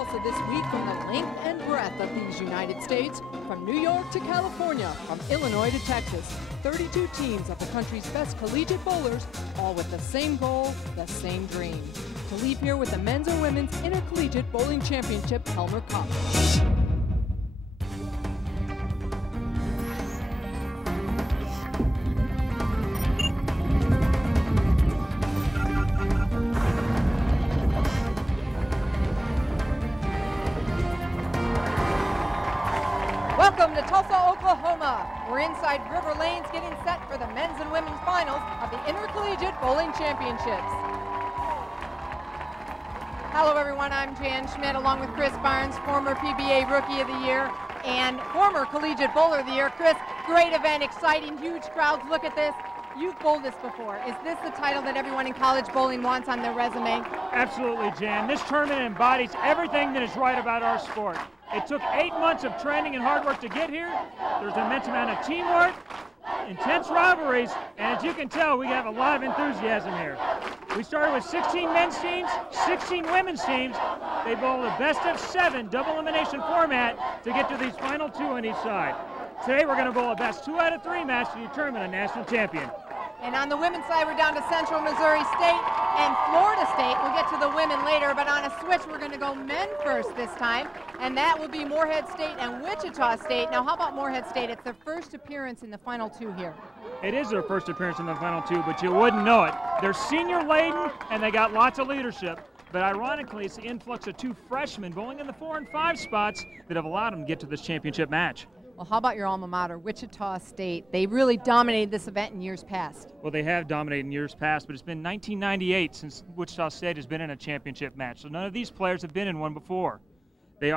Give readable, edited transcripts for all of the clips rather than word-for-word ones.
Tulsa this week from the length and breadth of these United States, from New York to California, from Illinois to Texas. 32 teams of the country's best collegiate bowlers, all with the same goal, the same dream: to leave here with the men's or women's intercollegiate bowling championship Helmer Cup. Welcome to Tulsa, Oklahoma. We're inside River Lanes getting set for the men's and women's finals of the Intercollegiate Bowling Championships. Hello everyone, I'm Jan Schmidt along with Chris Barnes, former PBA Rookie of the Year and former Collegiate Bowler of the Year. Chris, great event, exciting, huge crowds. Look at this. You've bowled this before. Is this the title that everyone in college bowling wants on their resume? Absolutely, Jan. This tournament embodies everything that is right about our sport. It took 8 months of training and hard work to get here. There's an immense amount of teamwork, intense rivalries, and as you can tell, we have a lot of enthusiasm here. We started with 16 men's teams, 16 women's teams. They bowled a best-of-7 double elimination format to get to these final two on each side. Today, we're going to bowl a best 2 out of 3 match to determine a national champion. And on the women's side, we're down to Central Missouri State and Florida State. We'll get to the women later, but on a switch, we're going to go men first this time, and that will be Morehead State and Wichita State. Now, how about Morehead State? It's their first appearance in the final two here. It is their first appearance in the final two, but you wouldn't know it. They're senior laden, and they got lots of leadership. But ironically, it's the influx of 2 freshmen bowling in the 4 and 5 spots that have allowed them to get to this championship match. Well, how about your alma mater, Wichita State? They really dominated this event in years past. Well, they have dominated in years past, but it's been 1998 since Wichita State has been in a championship match. So none of these players have been in one before. They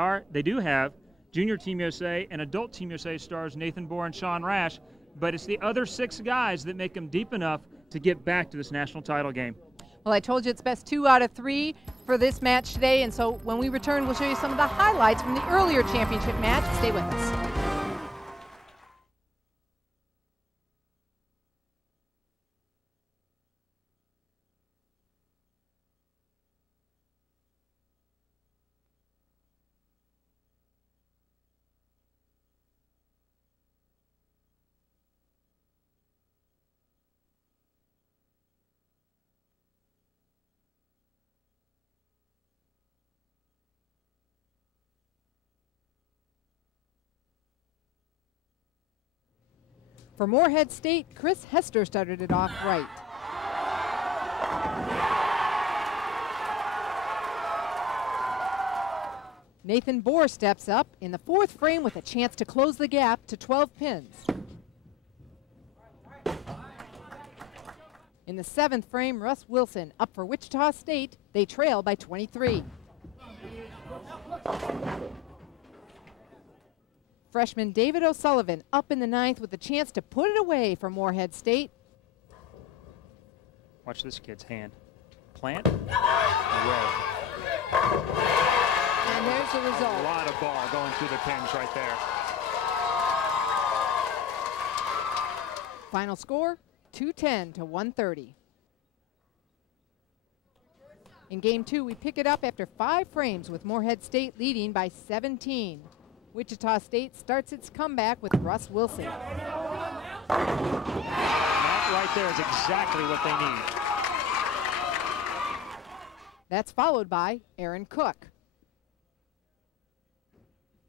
do have Junior Team USA and Adult Team USA stars Nathan Bohr and Sean Rash, but it's the other 6 guys that make them deep enough to get back to this national title game. Well, I told you it's best 2 out of 3 for this match today, and so when we return, we'll show you some of the highlights from the earlier championship match. Stay with us. For Morehead State, Chris Hester started it off right. Nathan Bohr steps up in the 4th frame with a chance to close the gap to 12 pins. In the 7th frame, Russ Wilson up for Wichita State. They trail by 23. Freshman David O'Sullivan up in the 9th with a chance to put it away for Morehead State. Watch this kid's hand. Plant. Away. And there's the result. A lot of ball going through the pins right there. Final score, 210 to 130. In game 2, we pick it up after 5 frames with Morehead State leading by 17. Wichita State starts its comeback with Russ Wilson. That right there is exactly what they need. That's followed by Aaron Cook.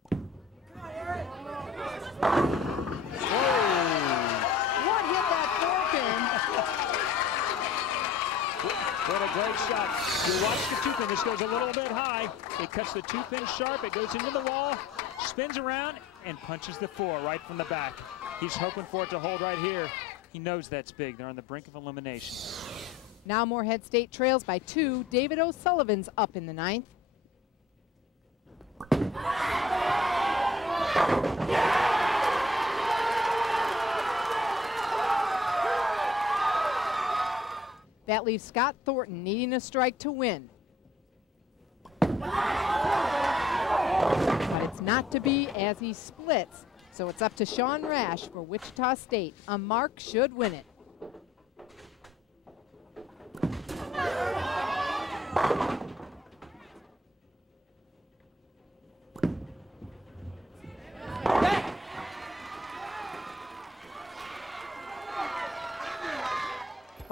What hit that 4-pin? What a great shot. You watch the 2-pin. This goes a little bit high. It cuts the 2-pin sharp. It goes into the wall, spins around, and punches the 4 right from the back. He's hoping for it to hold right here. He knows that's big. They're on the brink of elimination. Now Morehead State trails by 2. David O'Sullivan's up in the 9th. That leaves Scott Thornton needing a strike to win. But it's not to be as he splits, so it's up to Sean Rash for Wichita State. A mark should win it.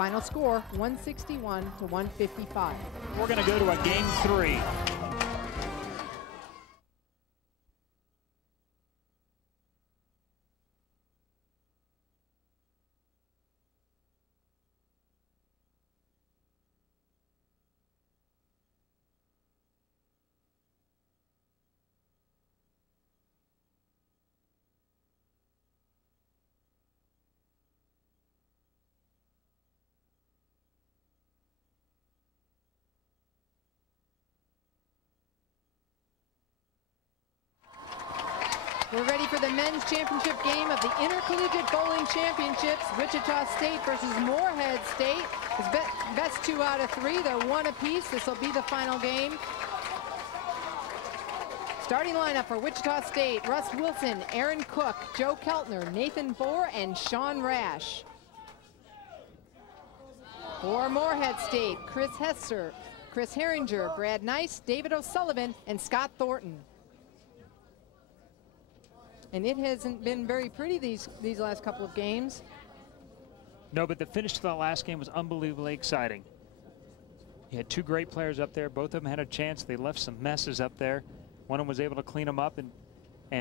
Final score, 161 to 155. We're going to go to a game 3. We're ready for the men's championship game of the Intercollegiate Bowling Championships. Wichita State versus Morehead State. It's best 2 out of 3. They're 1 apiece. This will be the final game. Starting lineup for Wichita State: Russ Wilson, Aaron Cook, Joe Keltner, Nathan Bohr, and Sean Rash. For Morehead State: Chris Hester, Chris Herringer, Brad Nice, David O'Sullivan, and Scott Thornton. And it hasn't been very pretty these last couple of games. No, but the finish to the last game was unbelievably exciting. You had 2 great players up there. Both of them had a chance. They left some messes up there. One of them was able to clean them up and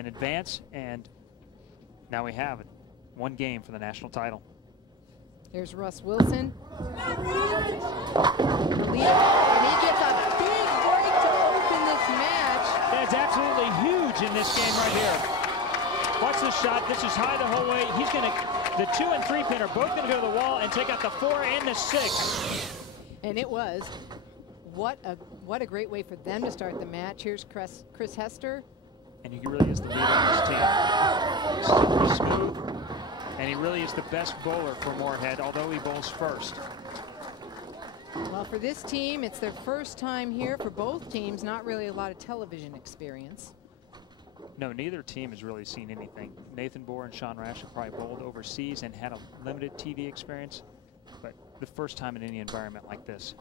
advance, and now we have it. 1 game for the national title. Here's Russ Wilson. The leader, and he gets a big break to open this match. That's absolutely huge in this game right here. Watch this shot. This is high the whole way. He's going to, the 2 and 3 pin are both going to go to the wall and take out the 4 and the 6. And it was. What a great way for them to start the match. Here's Chris Hester. And he really is the leader of this team. Super smooth. And he really is the best bowler for Morehead, although he bowls first. Well, for this team, it's their first time here. For both teams, not really a lot of television experience. No, neither team has really seen anything. Nathan Bohr and Sean Rash have probably bowled overseas and had a limited TV experience, but the first time in any environment like this.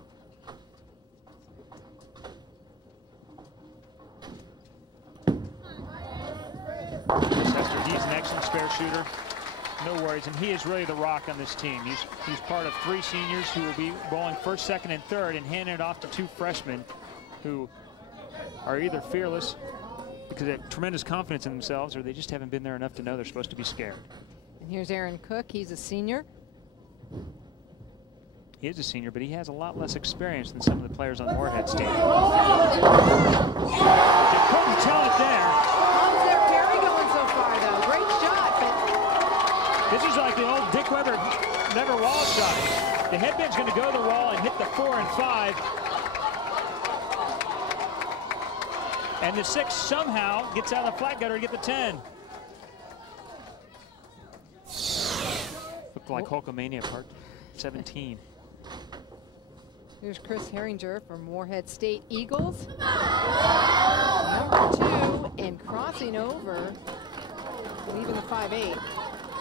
Chris Hester, he's an excellent spare shooter. No worries, and he is really the rock on this team. He's part of 3 seniors who will be bowling first, second, and third, and handing it off to 2 freshmen who are either fearless because they have tremendous confidence in themselves, or they just haven't been there enough to know they're supposed to be scared. And here's Aaron Cook. He's a senior. He is a senior, but he has a lot less experience than some of the players on Morehead State. They couldn't tell it there. How's their parry going so far, though? Great shot, but this is like the old Dick Weber never wall shot. The headband's going to go to the wall and hit the 4 and 5. And the 6 somehow gets out of the flat gutter to get the 10. Looked like Hulkamania Part 17. here's Chris Herringer from Morehead State Eagles. Number 2, and crossing over, leaving the 5-8.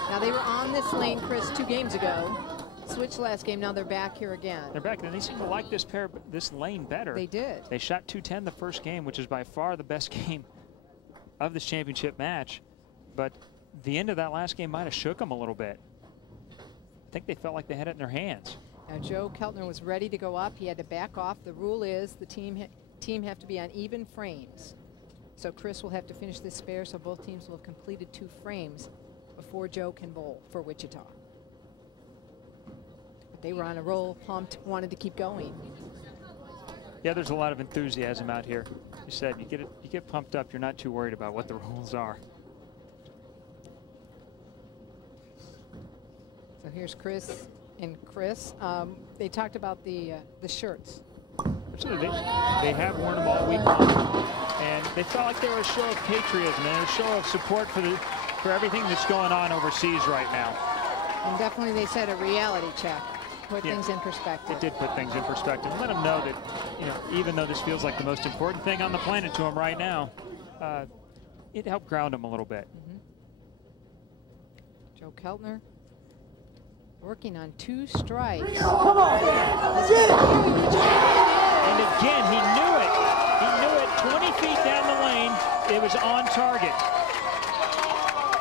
Now they were on this lane, Chris, 2 games ago. Switched last game, now they're back here again. They're back, and they seem to like this lane better. They did. They shot 210 the first game, which is by far the best game of this championship match. But the end of that last game might have shook them a little bit. I think they felt like they had it in their hands. Now Joe Keltner was ready to go up. He had to back off. The rule is the team have to be on even frames. So Chris will have to finish this spare, so both teams will have completed 2 frames before Joe can bowl for Wichita. They were on a roll, pumped, wanted to keep going. Yeah, there's a lot of enthusiasm out here. You said you get pumped up, you're not too worried about what the rules are. So here's Chris and Chris. They talked about the shirts. Absolutely, they have worn them all week long, and they felt like they were a show of patriotism and a show of support for everything that's going on overseas right now. And definitely, they said a reality check. Put things in perspective. It did put things in perspective. Let them know that, even though this feels like the most important thing on the planet to them right now, it helped ground them a little bit. Joe Keltner working on 2 strikes. Come on! And again, he knew it. He knew it 20 feet down the lane. It was on target.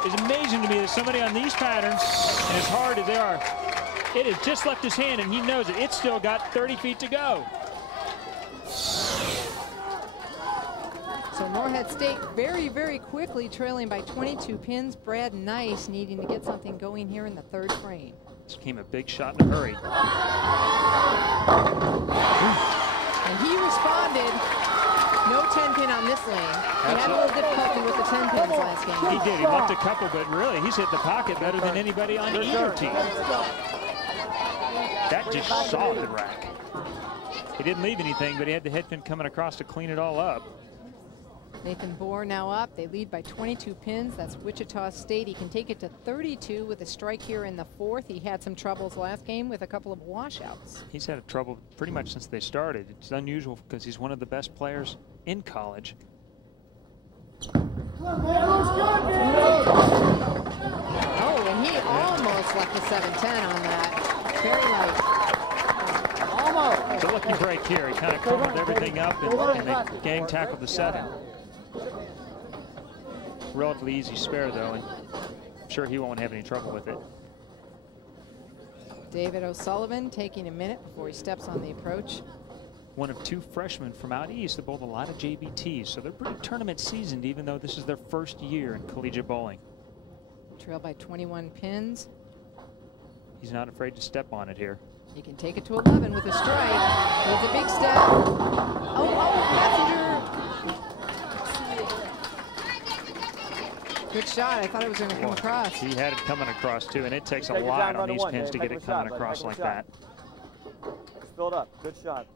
It's amazing to me that somebody on these patterns, and as hard as they are, It has just left his hand, and he knows it. It's still got 30 feet to go. So Morehead State very, very quickly trailing by 22 pins. Brad Nice needing to get something going here in the third frame. This came a big shot in a hurry. And he responded. No 10 pin on this lane. He had a little difficulty with the 10 pins last game. He did. He left a couple, but really, he's hit the pocket better than anybody on either team. That just sawed the rack. He didn't leave anything, but he had the head pin coming across to clean it all up. Nathan Bohr now up. They lead by 22 pins. That's Wichita State. He can take it to 32 with a strike here in the fourth. He had some troubles last game with a couple of washouts. He's had trouble pretty much since they started. It's unusual because he's one of the best players in college. Oh, and he almost left the 7-10 on that. Very light. Almost. It's a lucky break here. He kind of crumbled everything up and they gang tackled the 7. Relatively easy spare, though, and I'm sure he won't have any trouble with it. David O'Sullivan taking a minute before he steps on the approach. One of 2 freshmen from out east that bowled a lot of JBTs, so they're pretty tournament seasoned, even though this is their first year in collegiate bowling. Trailed by 21 pins. He's not afraid to step on it here. He can take it to 11 with a strike. It's a big step. Oh, Passenger. Good shot. I thought it was going to come across. He had it coming across, too, and it takes a lot on these pins to get it coming across like that. Filled up. Good shot.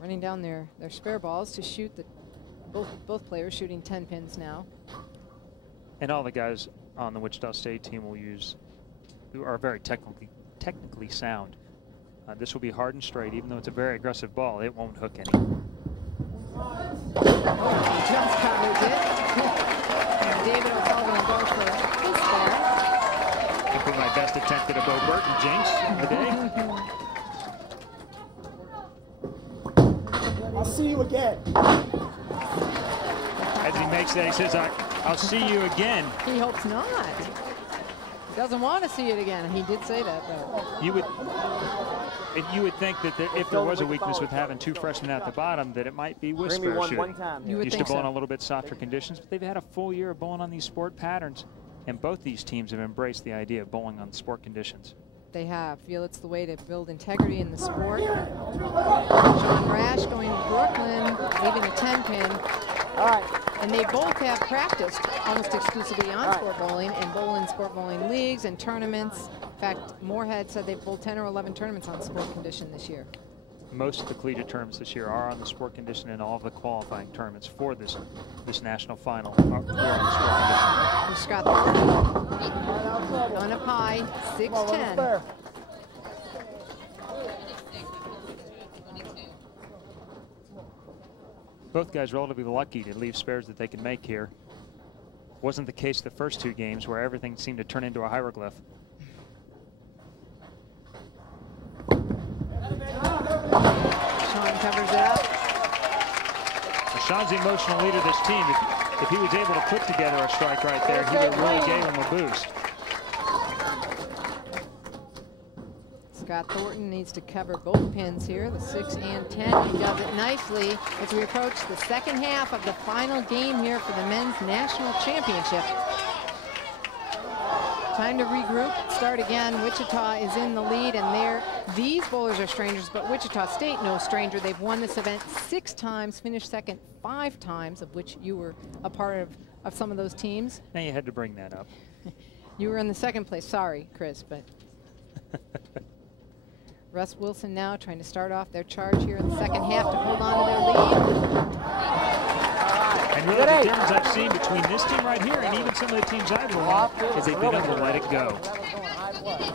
Running down their spare balls to shoot the both players shooting 10 pins now. And all the guys on the Wichita State team who are very technically sound. This will be hard and straight, even though it's a very aggressive ball. It won't hook any. Oh, he just covers it. David O'Sullivan will go for his spare. That will be my best attempt at a Bo Burton jinx of the day. I'll see you again. As he makes that, he says, I'll see you again. He hopes not. He doesn't want to see it again. He did say that, though. You would think that if there was a weakness with having 2 freshmen at the bottom, that it might be with spare shooting. Used to bowl in a little bit softer conditions, but they've had a full year of bowling on these sport patterns, and both these teams have embraced the idea of bowling on sport conditions. They feel it's the way to build integrity in the sport. John Rash going to Brooklyn, leaving a 10 pin. All right. And they both have practiced almost exclusively on sport bowling and bowl in sport bowling leagues and tournaments. In fact, Morehead said they've bowled 10 or 11 tournaments on sport condition this year. Most of the collegiate tournaments this year are on the sport condition, and all of the qualifying tournaments for this national final are on the sport condition. Scott on up high, 6-10. Both guys relatively lucky to leave spares that they can make here. Wasn't the case the first 2 games where everything seemed to turn into a hieroglyph. Sean covers it up. Sean's the emotional leader of this team. If he was able to put together a strike right there, he would really gave him a boost. Scott Thornton needs to cover both pins here, the 6 and 10. He does it nicely as we approach the second half of the final game here for the men's national championship. Time to regroup, start again. Wichita is in the lead, and these bowlers are strangers, but Wichita State no stranger. They've won this event 6 times, finished second 5 times, of which you were a part of some of those teams. Now you had to bring that up. You were in the second place. Sorry, Chris, but Russ Wilson now trying to start off their charge here in the second half to hold on to their lead. And really the difference I've seen between this team right here and even some of the teams I've bowled is they've been able to let it go.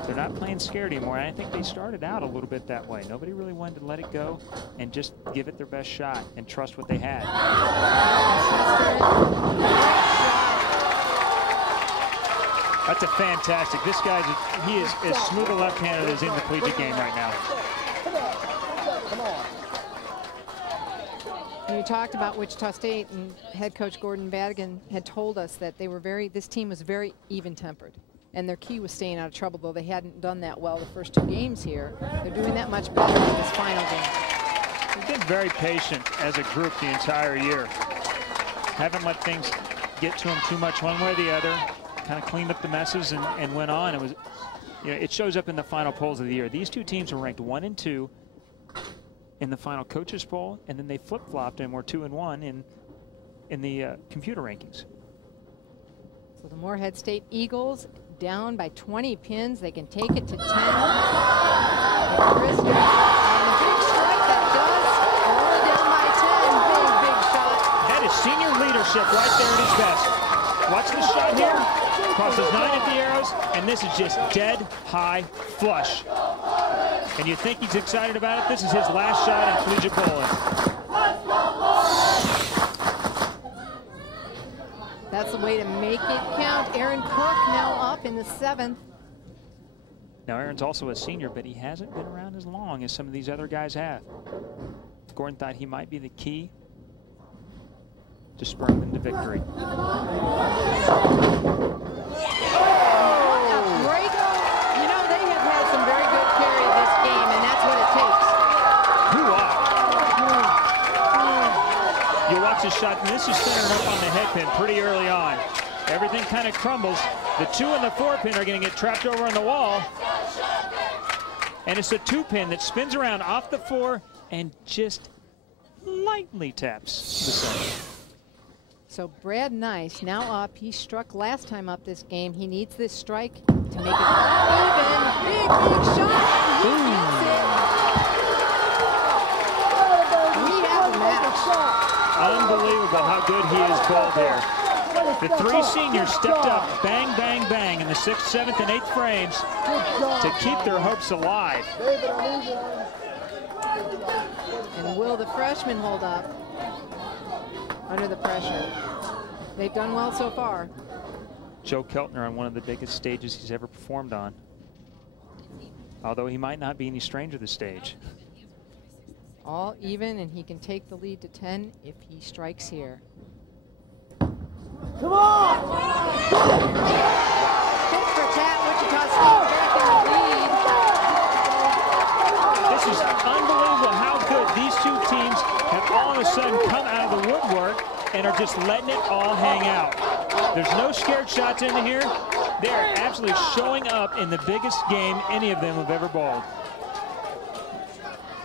They're not playing scared anymore, and I think they started out a little bit that way. Nobody really wanted to let it go and just give it their best shot and trust what they had. That's a fantastic. This guy, he is as smooth a left-hander as in the collegiate game right now. You talked about Wichita State, and head coach Gordon Badigan had told us that this team was very even-tempered. And their key was staying out of trouble, though they hadn't done that well the first 2 games here. They're doing that much better in this final game. They've been very patient as a group the entire year. Haven't let things get to them too much one way or the other. Kind of cleaned up the messes and went on. It was, you know, it shows up in the final polls of the year. These 2 teams are ranked 1 and 2 in the final coaches poll, and then they flip-flopped and were 2 and 1 in the computer rankings. So the Morehead State Eagles down by 20 pins. They can take it to 10. And Chris here, and a big strike that does. Only down by 10. Big shot. That is senior leadership right there at his best. Watch the shot here. Crosses 9 at the arrows, and this is just dead high flush. And you think he's excited about it? This is his last shot in collegiate bowling. That's the way to make it count. Aaron Cook now up in the 7th. Now Aaron's also a senior, but he hasn't been around as long as some of these other guys have. Gordon thought he might be the key to spurring them to victory. What a break. You know, they have had some very good carry this game, and that's what it takes. You watch this shot, and this is centered up on the head pin pretty early on. Everything kind of crumbles. The 2 and the 4 pin are going to get trapped over on the wall. And it's the 2 pin that spins around off the 4 and just lightly taps the 7. So Brad Nice now up. He struck last time up this game. He needs this strike to make it even. Big shot. He gets it. We have a match. Unbelievable how good he is bowled here. The 3 seniors stepped up, bang, bang, bang, in the 6th, 7th, and 8th frames to keep their hopes alive. And will the freshmen hold up under the pressure? They've done well so far. Joe Keltner on one of the biggest stages he's ever performed on. Although he might not be any stranger to the stage. All even, and he can take the lead to 10 if he strikes here. Come on! Tit for tat, Wichita State back in the lead. This is unbelievable how good these 2 teams have all of a sudden come out of the woodwork and are just letting it all hang out. There's no scared shots in here. They're absolutely showing up in the biggest game any of them have ever bowled.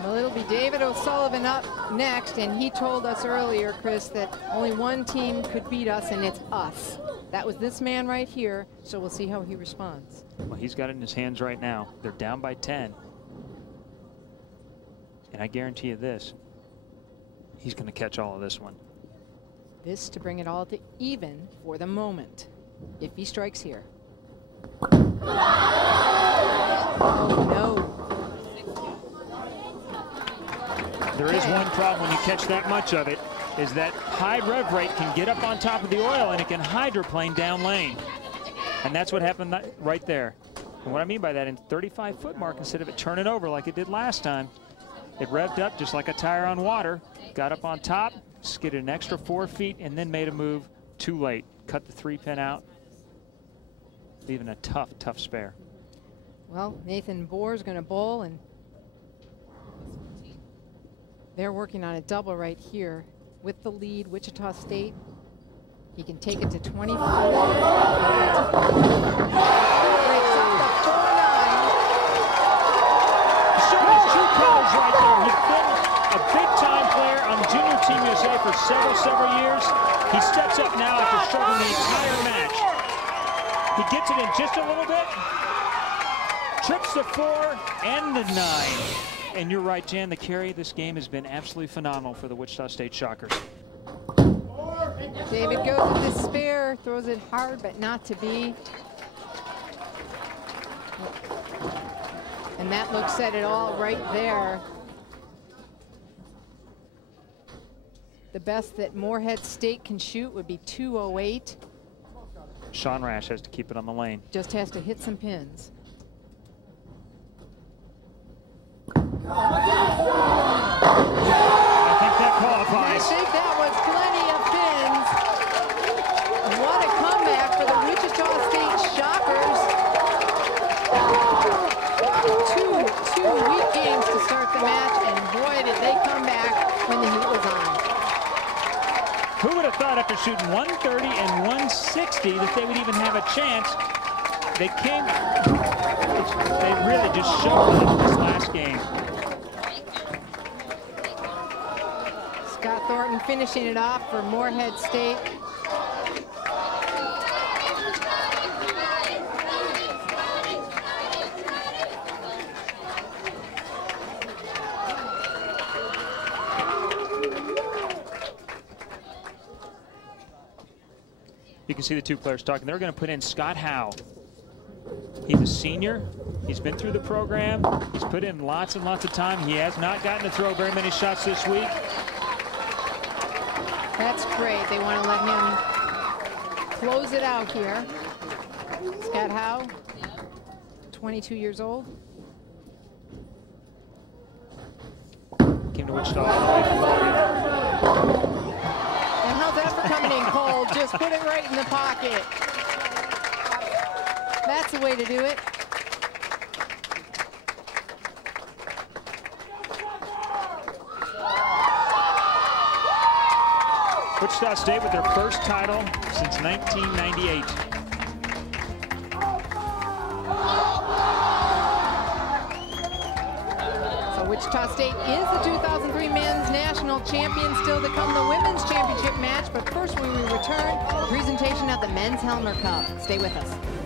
Well, it'll be David O'Sullivan up next, and he told us earlier, Chris, that only one team could beat us, and it's us. That was this man right here, so we'll see how he responds. Well, he's got it in his hands right now. They're down by 10. And I guarantee you this, he's going to catch all of this one. This to bring it all to even for the moment, if he strikes here. Oh, no. There is one problem when you catch that much of it, is that high rev rate can get up on top of the oil and it can hydroplane down lane. And that's what happened right there. And what I mean by that, in 35-foot mark, instead of it turning over like it did last time, it revved up just like a tire on water, got up on top, skidded an extra 4 feet, and then made a move too late. Cut the 3 pin out, leaving a tough spare. Well, Nathan Boer's going to bowl, and they're working on a double right here with the lead. Wichita State, he can take it to 24. Breaks up the 4-9. Show his true colors right there. He's been a big-time player on Junior Team USA for several years. He steps up now after struggling the entire match. He gets it in just a little bit. Trips the 4 and the 9. And you're right, Jan, the carry of this game has been absolutely phenomenal for the Wichita State Shockers. David goes with the spare, throws it hard, but not to be. And that looks at it all right there. The best that Morehead State can shoot would be 208. Sean Rash has to keep it on the lane. Just has to hit some pins. I think that qualifies. I think that was plenty of pins. What a comeback for the Wichita State Shockers. match, and boy, did they come back when the heat was on. Who would have thought after shooting 130 and 160 that they would even have a chance? They really just showed up this last game. Scott Thornton finishing it off for Morehead State. You can see the two players talking. They're going to put in Scott Howe. He's a senior. He's been through the program. He's put in lots and lots of time. He has not gotten to throw very many shots this week. That's great. They want to let him close it out here. Scott Howe, 22 years old. Came to Wichta all the way from Morehead. And how's that for coming in cold? Just put it right in the pocket. That's the way to do it. Wichta State with their first title since 1998. So Wichita State is the 2003 men's national champion. Still to come the women's championship match. But first, when we return, a presentation of the men's Helmer Cup. Stay with us.